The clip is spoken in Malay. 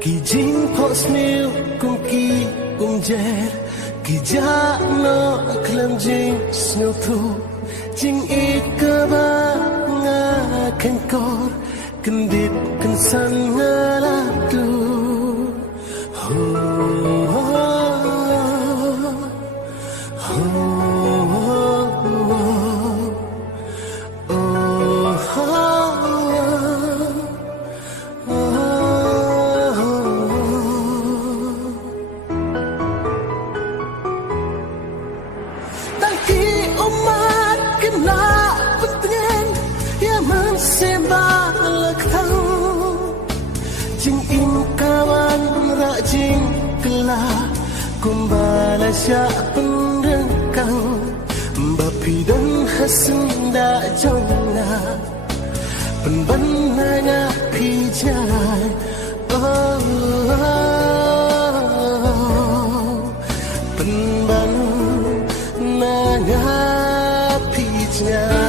Ki jing pos niu kum ki jet ki ja no klam jing snow thu jing ikaba nga ken kor kendit ken san ngala tu Jing im kawan rajin kelak kumbala syak pendengkang bapi dan hasen da jona penbananya pijai penban nanya pijai